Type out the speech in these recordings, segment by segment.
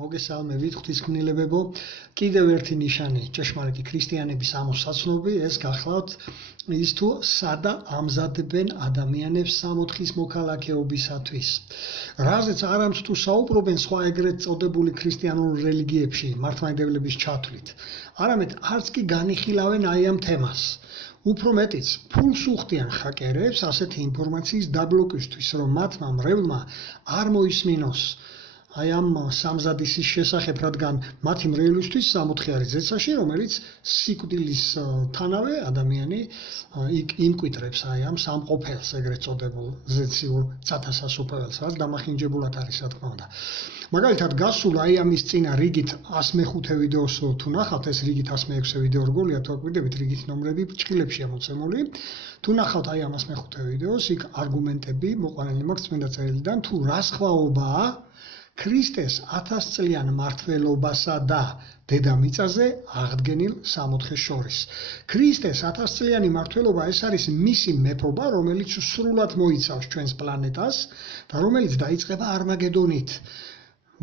მოგესალმებით ღვთისმგნელებო, კიდევ ერთი ნიშანი ჭეშმარიტი ქრისტიანების ამოსაცნობი ეს გახლავთ ის თუ სადა ამზადებენ ადამიანებს სამოთხის მოქალაქეობისათვის. რაზეც არამც თუ საუბრობენ სხვა ეგრეთ წოდებული ქრისტიანულ რელიგიებში მართლმადიდებლების ჩათვლით, არამედ არც კი განიხილავენ აი ამ თემას. უფრო მეტიც, ფულს უხდიან ჰაკერებს ასეთი ინფორმაციის დაბლოკისთვის, რომ მათმა მრევლმა არ მოისმინოს აი ამ სამზადისის შესახებ, რადგან მათი მრევლისთვის სამოთხე არის ზეცაში, რომელიც სიკვდილის თანავე ადამიანი იმკვიდრებს აი ამ სამყოფელს, ეგრეთ წოდებულ ზეციურ ცათასასუფეველს, რაც დამახინჯებულად არის, რა თქმა უნდა. მაგალითად, გასულ აი ამის წინა რიგით 105 ვიდეოს თუ ნახავთ, ეს რიგით 106 ვიდეო რგოლია, თუ აკვირდებით, რიგით ნომრები ჭრილებში ამოცემული. თუ ნახავთ აი ამ 105 ვიდეოს, იქ არგუმენტები მოყვანილი მაქვს წმინდა წერილიდან, თუ რა სხვაობაა ქრისტეს 1000 წლიან მართლობასა და დედამიწაზე აღდგენილ სამოთხეს შორის. ქრისტეს 1000 წლიანი მართლობა ეს არის მისი მეფობა, რომელიც სრულად მოიცავს ჩვენს პლანეტას და რომელიც დაიწყება არმაგედონით.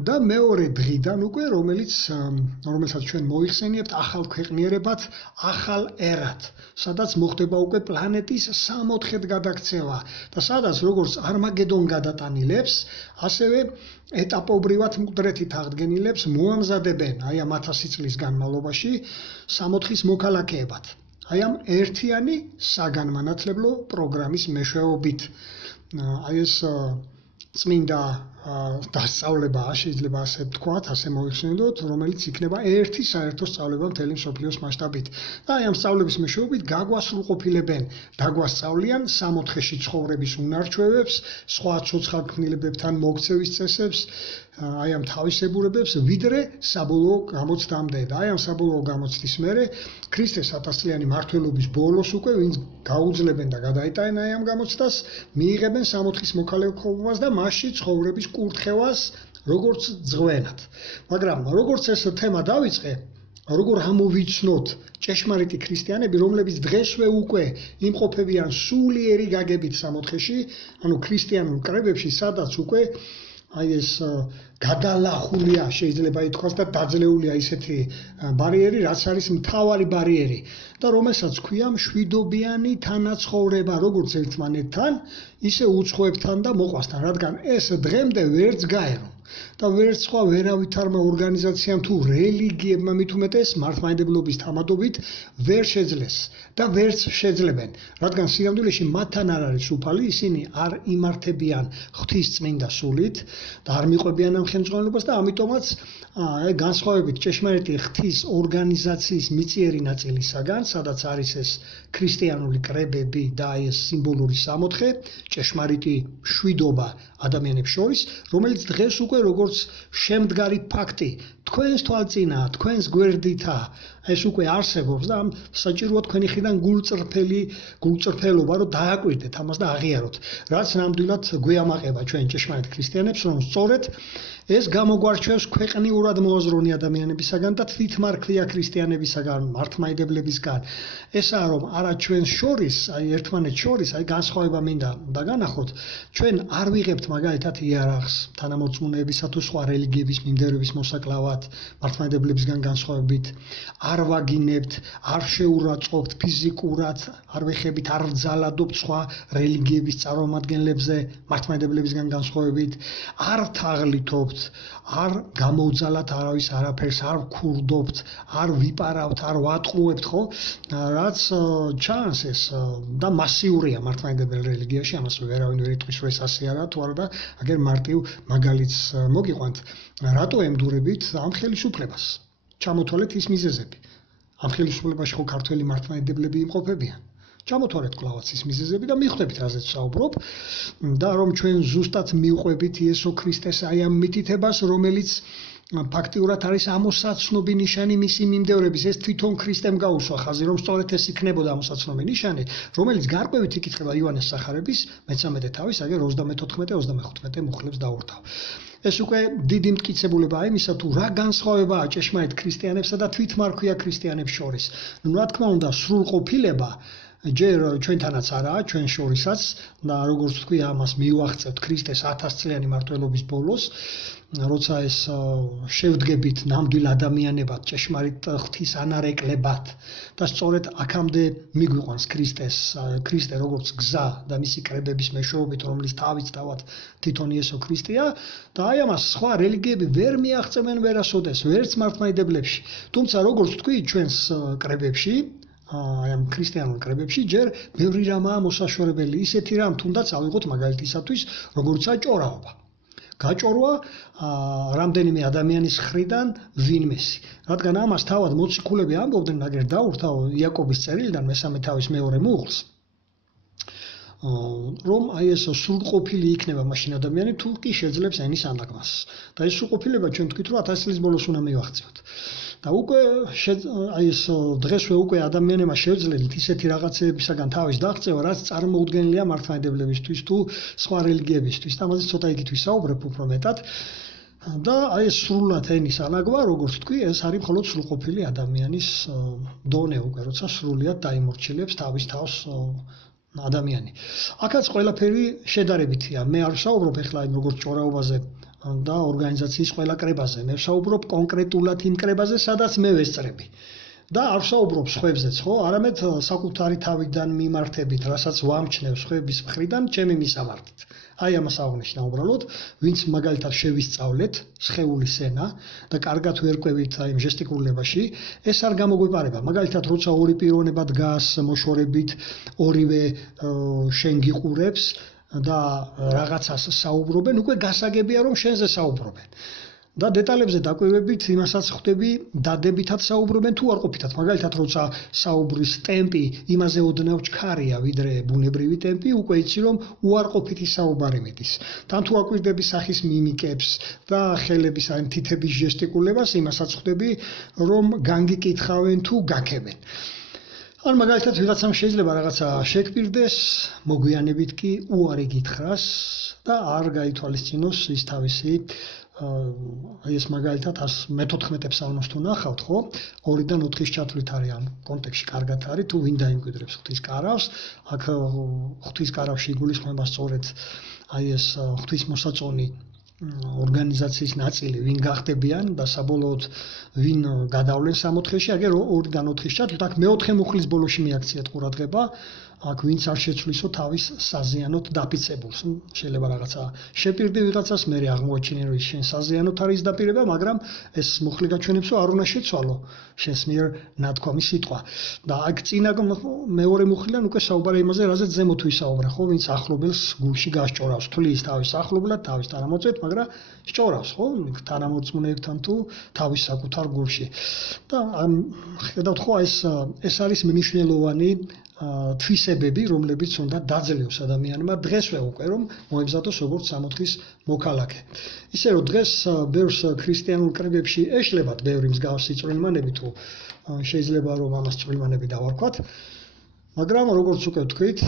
და მეორე დღიდან უკვე რომელსაც ჩვენ მოიხსენიებთ ახალ ქვეყნიერებად, ახალ ერად, სადაც მოხდება უკვე პლანეტის სამოთხედ გადაქცევა და სადაც როგორც არმაგედონ გადატანილებს, ასევე ეტაპობრივად მკვდრეთით აღდგენილებს მოამზადებენ აი ამ 1000 წლის განმავლობაში სამოთხის მოქალაქეებად. აი ამ ერთიანი საგანმანათლებლო პროგრამის მეშვეობით. აი ეს წმინდა დასწავლება შეიძლება ასე ვთქვათ, ასე მოიხსენიოთ, რომელიც იქნება ერთი საერთო სწავლება მთელი მსოფლიოს მასშტაბით. და აი ამ სწავლების მეშვეობით გაგვასრულყოფილებენ, დაგვასწავლიან სამოთხეში ცხოვრების უნარჩვევებს, სხვა ცოცხალ ქმნილებებთან მოქცევის წესებს, აი ამ თავისებურებებს, ვიდრე საბოლოო გამოცდამდე. და აი ამ საბოლოო გამოცდის მერე ქრისტეს 1000 წლიანი მართლობის ბოლოს უკვე ვინც გაუძლებენ და გადაეტანენ აი ამ გამოცდას, მიიღებენ სამოთხის მოქალაქეობას და მასში ცხოვრების კურთხევას როგორც ძღვენად. მაგრამ როგორც ეს თემა დავიწყე, როგორ ამოვიცნოთ ჭეშმარიტი ქრისტიანები, რომლებიც დღესვე უკვე იმყოფებიან სულიერი გაგებით სამოთხეში, ანუ ქრისტიანულ კრებებში, სადაც უკვე აი ეს გადალახულია, შეიძლება ითქვას და დაძლეულია ისეთი ბარიერი, რაც არის მთავარი ბარიერი და რომელსაც ქვია მშვიდობიანი თანაცხოვრება, როგორც ერთმანეთთან, ისე უცხოებთან და მოყვასთან, რადგან ეს დღემდე ვერც გაერო. და ვერც სხვა ვერავითარმა ორგანიზაციამ თუ რელიგიებმა მით უმეტეს მართლმადიდებლობის თამადობით ვერ შეძლეს და ვერც შეძლებენ, რადგან სინამდვილეში მათთან არ არის უფალი, ისინი არ იმართებიან ღვთის წმინდა სულით და არ მიყვებიან ამ ხელმძღვანელობას და ამიტომაც განსხვავებით ჭეშმარიტი ღვთის ორგანიზაციის მიწიერი ნაწილისაგან, სადაც არის ეს ქრისტიანული კრებები და აი ეს სიმბოლური სამოთხე, ჭეშმარიტი მშვიდობა ადამიანებს შორის, რომელიც დღეს უკვე როგორც შემდგარი ფაქტი თქვენს თვალწინაა, თქვენს გვერდითაა, ეს უკვე არსებობს და საჭიროა თქვენი მხრიდან გულწრფელობა, რომ დააკვირდეთ ამას და აღიაროთ, რაც ნამდვილად გვეამაყება ჩვენ ჭეშმარიტ ქრისტიანებს, რომ სწორედ ეს გამოგვარჩევს ქვეყნიურად მოაზროვნე ადამიანებისაგან და თვითმარქვია ქრისტიანებისაგან, მართლმადიდებლებისგან. ესაა რომ არა ჩვენს შორის, აი ერთმანეთს შორის, აი განსხვავება მინდა დაგანახოთ, ჩვენ არ ვიღებთ მაგალითად იერარხს თანამორწმუნეებისა თუ სხვა რელიგიების მიმდევრების მოსაკლავად, მართლმადიდებლებისგან განსხვავებით, არ ვაგინებთ, არ შეურაცხყოფთ ფიზიკურად, არ ვეხებით, არ ვძალადობთ სხვა რელიგიების წარმომადგენლებზე, მართლმადიდებლებისგან განსხვავებით, არ თაღლითობთ, არ გამოვძალათ არავის არაფერს, არ ვქურდობთ, არ ვიპარავთ, არ ვატყუებთ, ხო? რაც ჩანს ეს და მასიურია მართლმადიდებელ რელიგიაში, ამას ვერავინ ვერ იტყვის, რომ ეს ასე არა თუ არა და აგერ მარტივ მაგალითს მოგიყვანთ, რატო ემდურებით ამ ხელისუფლებას? ჩამოთვალეთ ის მიზეზები. ამ ხელისუფლებაში ხო ქართველი მართლმადიდებლები იმყოფებიან. ჩამოთვალეთ კლავაც ის მიზეზები და მიხვდებით, რაზეც ვსაუბრობ და რომ ჩვენ ზუსტად მივყვებით იესო ქრისტეს აი ამ მითითებას, რომელიც ფაქტიურად არის ამოსაცნობი ნიშანი მისი მიმდევრების. ეს თვითონ ქრისტემ გაუსვა ხაზი, რომ სწორედ ეს იქნებოდა ამოსაცნობი ნიშანი, რომელიც გარკვევით იკითხება იოანეს სახარების მე-13 თავის, აგერ 34-35 მუხლებს დაურთავ. ეს უკვე დიდი მტკიცებულებაა იმისა, თუ რა განსხვავებაა ჭეშმარიტ ქრისტიანებსა და თვითმარქვია ქრისტიანებს შორის. რა თქმა უნდა, სრულყოფილება ჯერ ჩვენთანაც არაა, ჩვენ შორისაც და როგორც თქვი, ამას მივახცევთ ქრისტეს 1000 წლიანი მართლობის ბოლოს, როცა ეს შევდგებით ნამდვილ ადამიანებად, ჭეშმარიტ ღვთის ანარეკლებად და სწორედ აქამდე მიგვიყვანს ქრისტე როგორც გზა და მისი კრებების მეშვეობით, რომლის თავიც თავად თვითონ იესო ქრისტეა და აი ამას სხვა რელიგიები ვერ მიაღწევენ ვერასოდეს, ვერც მართლმადიდებლებში. თუმცა როგორც თქვი, ჩვენს კრებებში აი ამ ქრისტიანულ კრებებში ჯერ ბევრი რამაა მოსაშორებელი, ისეთი რამ თუნდაც ავიღოთ მაგალითისათვის, როგორიცაა ჭორაობა. გაჭორვა რამდენიმე ადამიანის მხრიდან ვინმესი. რადგან ამას თავად მოციქულები ამბობდნენ, მაგერ დაურთავ იაკობის წერილიდან მესამე თავის მეორე მუხლს, რომ აი ეს სრულყოფილი იქნება მაშინ ადამიანი თუ კი შეძლებს ენის ანაგმას. და ეს სრულყოფილება ჩვენ თქვით, რომ 1000 წლის ბოლოს უნდა მივახცევთ. და უკვე აი ეს დღესვე უკვე ადამიანებმა შევძლეთ ისეთი რაღაცებისაგან თავის დაღწევა, რაც წარმოუდგენელია მართლმადიდებლებისთვის თუ სხვა რელიგიებისთვის. და ამაზე ცოტა იქით ვისაუბრებ უფრო მეტად. და აი ეს სრულად ენის ანაგვა, როგორც თქვი, ეს არის მხოლოდ სრულყოფილი ადამიანის დონე უკვე, როცა სრულიად დაიმორჩილებს თავის თავს ადამიანი. აქაც ყველაფერი შედარებითია. მე არ ვსაუბრობ ახლა იმ როგორც ჭორაობაზე და ორგანიზაციის ყველა კრებაზე. მე ვსაუბრობ კონკრეტულად იმ კრებაზე, სადაც მე ვესწრები. და არ ვსაუბრობ სხვებზეც, ხო? არამედ საკუთარი თავიდან მიმართებით, რასაც ვამჩნევ სხვების მხრიდან, ჩემი მისამართით. აი ამას აღნიშნა უბრალოდ, ვინც მაგალითად შევისწავლეთ სხეულის ენა და კარგად ვერ ყვევით აი ამ ჟესტიკულებაში, ეს არ გამოგვეპარება. მაგალითად, როცა ორი პიროვნება დგას მოშორებით, ორივე შენ გიყურებს და რაღაცას საუბრობენ, უკვე გასაგებია რომ შენზე საუბრობენ. და დეტალებზე დაკვირვებით იმასაც ხვდები, დადებითად საუბრობენ თუ არ ყოფითად. მაგალითად, როცა საუბრის ტემპი იმაზე ოდნავ ჩქარია, ვიდრე ბუნებრივი ტემპი, უკვე იცი რომ უარყოფითი საუბარი მიდის. თან თუ აკვირდები სახის მიმიკებს და ხელების აი თითების ჟესტიკულებას, იმასაც ხვდები, რომ განგიკითხავენ თუ გაქებენ. ან მაგალითად ვიღაცამ შეიძლება რაღაცა შეგვირდეს, მოგვიანებით კი უარი გითხრას და არ გაითვალისწინოს ის თავისი აი ეს მაგალითად 114 ფსალმოს თუ ნახავთ, ხო? 2-დან 4-ის ჩათვლით არის ამ კონტექსტში კარგად არის, თუ ვინ დაიმკვიდრებს ღვთის კარავს, აქ ღვთის კარავში იგულისხმება სწორედ აი ეს ღვთისმოსაწონი ორგანიზაციის ნაწილი, ვინ გახდებიან და საბოლოოდ ვინ გადავლენ 64-ში, აგერ 2-დან 4-ის ჩათვლით, აქ მეოთხე მუხლის ბოლოში მიაქციეთ ყურადღება, აქ ვინც არ შეცვლისო თავის საზიანოთ დაფიცებულს. შეიძლება რაღაცა შეპირდი ვიღაცას, მე აღმოაჩინე რომ შენ საზიანოთ არის დაპირება, მაგრამ ეს მუხლი გაჩვენებს რომ არ უნდა შეცვალო შენს მიერ ნათქვამი სიტყვა. და აქ წინა მეორე მუხლიდან უკვე საუბარი იმაზე, რაზეც ზემოთ ვისაუბრა, ხო, ვინც ახლობელს გულში გასჭორავს, თვლის თავის ახლობლად, თავის თანამოწმეთ, მაგრამ სჭორავს, ხო, თანამორწმუნეებთან თუ თავის საკუთარ გულში. და ხედავთ ხო, ეს არის მნიშვნელოვანი თვისებები, რომლებიც უნდა დაძლევს ადამიანმა დღესვე უკვე რომ მოემზადოს როგორც 64-ის მოქალაქე. ისე რომ დღეს ბევრს ქრისტიანულ კრებებში ეშლებათ ბევრი მსგავსი წვრილმანები თუ შეიძლება რომ ამას წვრილმანები დავარქვათ. მაგრამ როგორც უკვე ვთქვით,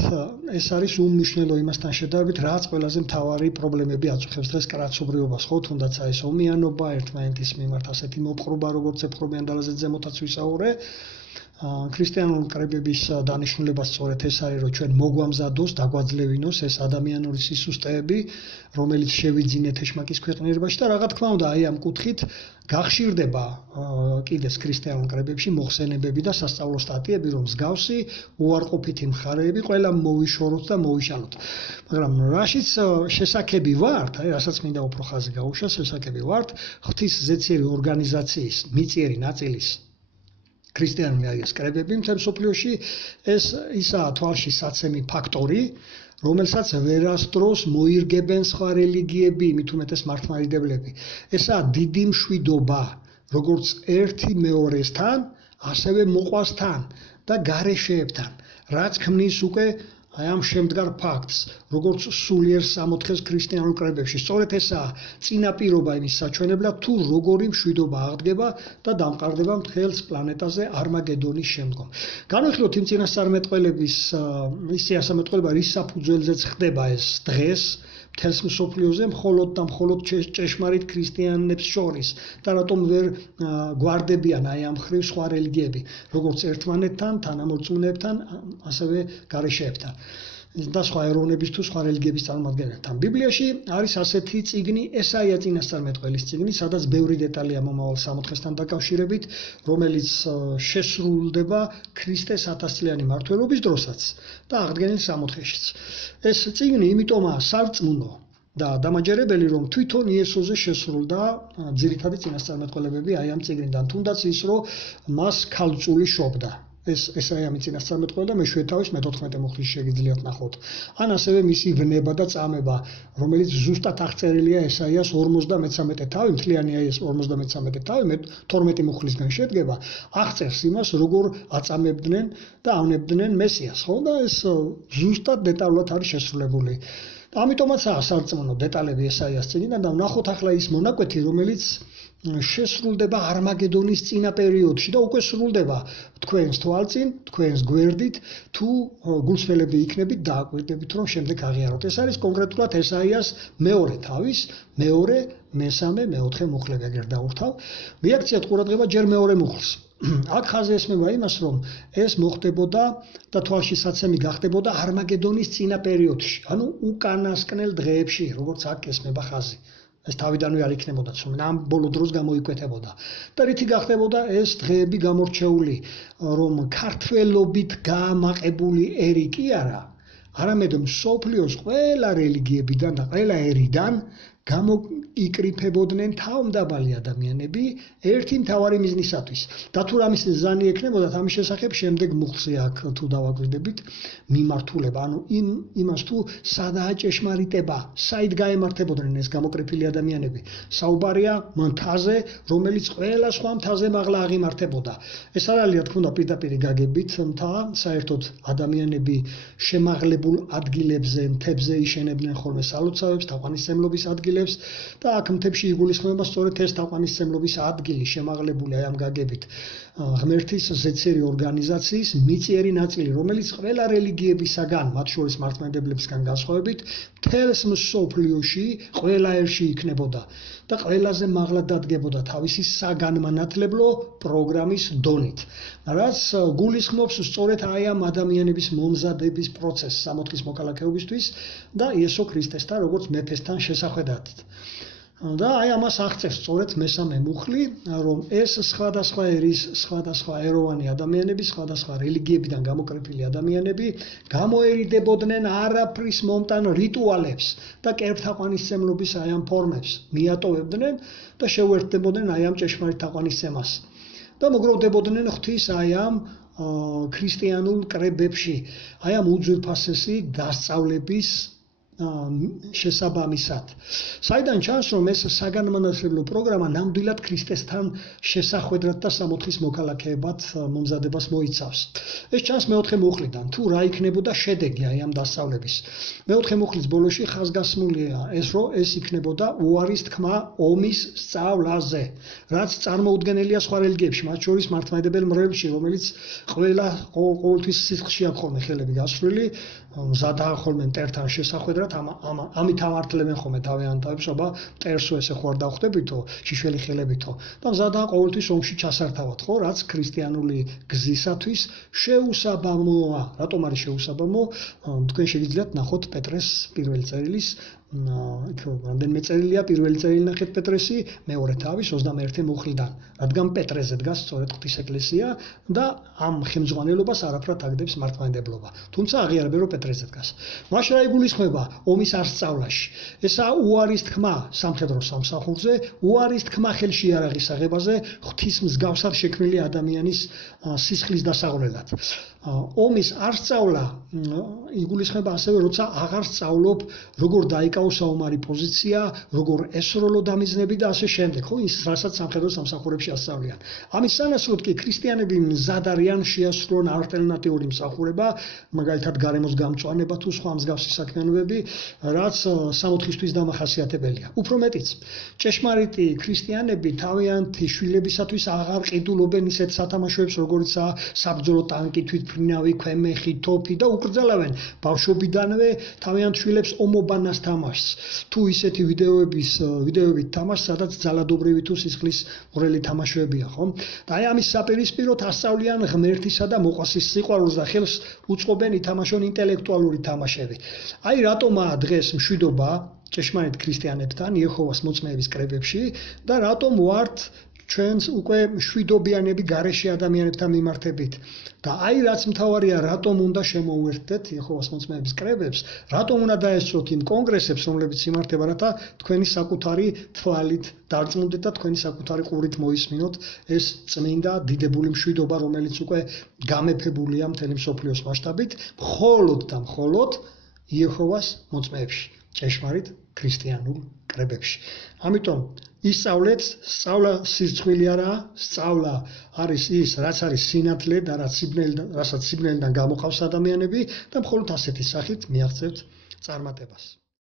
ეს არის უმნიშვნელო იმასთან შედარებით, რაც ყველაზე მთავარი პრობლემები აწუხებს დღეს კაცობრიობას, ხო, თუნდაც ეს ომიანობა, ერთმანეთის მიმართ ასეთი მოპყრობა, როგორც ეპყრობიან და რაზეც ზემოთაც ვისაუბრე. ქრისტიანული კრებების დანიშნულება სწორედ ეს არის, რომ ჩვენ მოგვამზადოს, დაგვაძლევინოს ეს ადამიანური სისუსტეები, რომელიც შევიძინეთ ეშმაკის ქვეყნიერებაში და რა თქმა უნდა, აი ამ კუთხით გახშირდება კიდეს ქრისტიანულ კრებებში მოხსენებები და სასწავლო სტატიები, რომ მსგავსი უარყოფითი მხარეები ყველა მოვიშოროთ და მოვიშალოთ. მაგრამ რაშიც შესაძლებელი ვართ, აი რასაც მინდა უფრო ხაზი გაუშვა, შესაძლებელი ვართ ღვთის ზეციერი ორგანიზაციის მიწიერი ნაწილის ქრისტიანული აი ეს კრებები მთელ მსოფლიოში ეს ისაა თვალში საცემი ფაქტორი, რომელსაც ვერასდროს მოირგებენ სხვა რელიგიები, მით უმეტეს მართლმადიდებლები. ესაა დიდი მშვიდობა, როგორც ერთი მეორესთან, ასევე მოყვასთან და გარეშეებთან, რაც ქმნის უკვე აი ამ შემდგარ ფაქტს, როგორც სულიერ სამოთხეს ქრისტიანულ კრებებში. სწორედ ესაა წინაპირობა იმის საჩვენებლად, თუ როგორი მშვიდობა აღდგება და დამყარდება მთელს პლანეტაზე არმაგედონის შემდგომ. განვიხილოთ იმ წინასწარმეტყველების ის წინასწარმეტყველება, რის საფუძველზეც ხდება ეს დღეს, მთელს მსოფლიოზე მხოლოდ და მხოლოდ ჭეშმარიტ ქრისტიანებს შორის და რატომ ვერ გვარდებიან აი ამ ხრივ სხვა რელიგიები, როგორც ერთმანეთთან, თანამორწმუნეებთან, ასევე გარეშეებთან და სხვა ეროვნების თუ სხვა რელიგიების წარმომადგენლებთან. ბიბლიაში არის ასეთი წიგნი, ესაია წინასწარმეტყველის წიგნი, სადაც ბევრი დეტალია მომავალ სამოთხესთან დაკავშირებით, რომელიც შესრულდება ქრისტეს 1000-წლიანი მმართველობის დროსაც და აღდგენილ სამოთხეშიც. ეს წიგნი იმიტომაა სარწმუნო და დამაჯერებელი, რომ თვითონ იესოზე შესრულდა ძირითადი წინასწარმეტყველებები აი ამ წიგნიდან, თუნდაც ის, რომ მას ქალწული შობდა. ესაა ამის წინასწარმეტყველი და მეშვიდე თავის მე-14 მუხლის შეგიძლიათ ნახოთ. ან ასევე მისი ვნება და წამება, რომელიც ზუსტად აღწერილია ესაიას 53 თავი, მთლიანია ეს 53 თავი, მე-12 მუხლისგან შედგება, აღწერს იმას, როგორ აწამებდნენ და ავნებდნენ მესიას, ხო? და ეს ზუსტად დეტალურად არის შესრულებული. ამიტომაცაა სარწმუნო დეტალები ესაიას წიგნიდან და ვნახოთ ახლა ის მონაკვეთი, რომელიც შესრულდება არმაგედონის წინა პერიოდში და უკვე სრულდება თქვენს თვალწინ, თქვენს გვერდით, თუ გულსმელები იქნებით დააკვირდებით, რომ შემდეგ აღიაროთ. ეს არის კონკრეტულად ესაიას მეორე თავის, მეორე, მესამე, მეოთხე მუხლები ეგრეთ დაურთავ. მიაქციათ ყურადღება ჯერ მეორე მუხლს. აქ ხაზი ესმება იმას, რომ ეს მოხდებოდა და თვალში საცემი გახდებოდა არმაგედონის წინა პერიოდში, ანუ უკანასკნელ დღეებში, როგორც აქ ესმება ხაზი. ეს თავიდანვე არ იქნებოდა, თუმცა ამ ბოლო დროს გამოიკვეთებოდა. და რითი გახდებოდა ეს დღეები გამორჩეული, რომ ქართველობით გაამაყებული ერი კი არა, არამედ მსოფლიოს ყველა რელიგიებიდან და ყველა ერიდან გამოიკრიფებოდნენ თავმდაბალი ადამიანები ერთი მთავარი მიზნისათვის. და თუ რამის ზანი ექნებოდა ამის შესახებ შემდეგ მუხლზე აქ თუ დავაკვირდებით მიმართულება, ანუ იმას თუ სადაა ჭეშმარიტება, საით გაემართებოდნენ ეს გამოკრიფილი ადამიანები. საუბარია მთაზე, რომელიც ყველა სხვა მთაზე მაღლა აღიმართებოდა. ეს არ არის, თქო, პირდაპირ გაგებით მთა, საერთოდ ადამიანები შემაღლებულ ადგილებზე, მთებზე იშენებდნენ ხოლმე სალოცავებს, თაყვანისმცემლობის ადგილებს და აქ მთებში იგულისხმება სწორედ ეს თაყვანისმცემლობის ადგილი შემაღლებული აი ამ გაგებით. ღმერთის ზეცერი ორგანიზაციის მიწიერი ნაწილი, რომელიც ყველა რელიგიებისაგან, მათ შორის მართლმადიდებლებისგან განსხვავებით, მთელს მსოფლიოში ყველა ერში იქნებოდა და ყველაზე მაღლა დადგებოდა თავისი საგანმანათლებლო პროგრამის დონით. რაც გულისხმობს სწორედ აი ამ ადამიანების მომზადების პროცესს სამოთხის მოქალაქეობისთვის და იესო ქრისტესთან როგორც მეფესთან შესახვედრად. და აი ამას აღწერს სწორედ მესამე მუხლი, რომ ეს სხვადასხვა ერის, სხვადასხვა ეროვანი ადამიანები, სხვადასხვა რელიგიებიდან გამოკრიფილი ადამიანები გამოერიდებოდნენ არაფრის მომტან რიტუალებს და კერპთაყვანისმცემლობის აი ამ ფორმებს მიატოვებდნენ და შეუერთდებოდნენ აი ამ ჭეშმარიტ თაყვანისცემას. და მოგროვდებოდნენ ღვთის აი ამ ქრისტიანულ კრებებში, აი ამ უძვირფასესი დასწავლების შესაბამისად. საიდან ჩანს, რომ ეს საგანმანათლებლო პროგრამა ნამდვილად ქრისტესთან შესახვედრად და სამოთხის მოქალაქეებად მომზადებას მოიცავს. ეს ჩანს მეოთხე მუხლიდან, თუ რა იქნებოდა შედეგი აი ამ დასწავლების. მეოთხე მუხლის ბოლოში ხაზგასმულია ეს, რომ ეს იქნებოდა უარის თქმა ომის სწავლაზე, რაც წარმოუდგენელია სხვა რელიგიებში, მათ შორის მართლმადიდებელ მრევლში, რომელიც ყოველთვის სისხლში აქვს ხოლმე ხელები გასვლილი, მზადაა ხოლმე მტერთან შესახვედრად, ამით ამართლებენ ხოლმე თავიანთებს, აბა მტერსო ესე ხო არ დავხვდებითო, შიშველი ხელებითო. და მზადაა ყოველთვის ომში ჩასართავად, ხო, რაც ქრისტიანული გზისათვის შეუსაბამოა. რატომ არის შეუსაბამო? თქვენ შეგიძლიათ ნახოთ პეტრეს პირველი წერილის რამდენიმე წერილია, პირველი წერილი ნახეთ პეტრესი, მეორე თავის 21 მუხლიდან, რადგან პეტრეზე დგას სწორედ ღვთის ეკლესია და ამ ხელმძღვანელობას არაფრად აგდებს მართლმადიდებლობა. თუმცა აღიარებენ, რომ პეტრეზე დგას. მაშინ რა იგულისხმება ომის არსწავლაში? ესაა უარის თქმა სამხედრო სამსახურზე, უარის თქმა ხელში იარაღის აღებაზე, ღვთის მსგავსად შექმნილი ადამიანის სისხლის დასაღვრელად. ომის არსწავლა იგულისხმება ასევე, როცა აღარ სწავლობ, როგორ დაიკავო საომარი პოზიცია, როგორ ესროლო დამიზნები და ასე შემდეგ, ხო, ის რასაც სამხედრო სამსახურებში ასწავლიან. ამის სანაცვლოდ კი ქრისტიანები მზად არიან შეასრულონ ალტერნატიული მსახურება, მაგალითად გარემოს გამწვანება თუ სხვა მსგავსი საქმიანობები, რაც სამოთხისთვის დამახასიათებელია. უფრო მეტიც, ჭეშმარიტი ქრისტიანები თავიანთი შვილებისათვის აღარ ყიდულობენ ისეთ სათამაშოებს, როგორიცაა საბრძოლო ტანკი, თვითმფრინავი, ქვემეხი, თოფი და უკრძალავენ ბავშვობიდანვე თავიანთ შვილებს ომობანას თამაშს. თამაშს. თუ ისეთი ვიდეოებით თამაშს, სადაც ძალადობრივი თუ სისხლის მღვრელი თამაშებია, ხო? და აი ამის საპირისპიროდ ასწავლიან ღმერთისა და მოყვასის სიყვარულს და ხელს უწყობენ ითამაშონ ინტელექტუალური თამაშები. აი რატომაა დღეს მშვიდობა ჭეშმარიტ ქრისტიანებთან იეჰოვას მოწმეების კრებებში და რატომ ვართ ჩვენს უკვე მშვიდობიანები გარეშე ადამიანებთან მიმართებით და აი რაც მთავარია რატომ უნდა შემოუერთდეთ იეჰოვას მოწმეების კრებებს, რატომ უნდა დაესწროთ იმ კონგრესებს, რომლებიც იმართება, რათა თქვენი საკუთარი თვალით დარწმუნდეთ და თქვენი საკუთარი ყურით მოისმინოთ ეს წმინდა დიდებული მშვიდობა, რომელიც უკვე გამეფებულია მთელი მსოფლიოს მასშტაბით, მხოლოდ და მხოლოდ იეჰოვას მოწმეებში, ჭეშმარიტ ქრისტიანულ კრებებში. ამიტომ ისწავლეთ, სწავლა სირცხვილი არაა, სწავლა არის ის, რაც არის სინათლე და რასაც სიბნელიდან გამოყავს ადამიანები და მხოლოდ ასეთი სახით მიაღწევთ წარმატებას.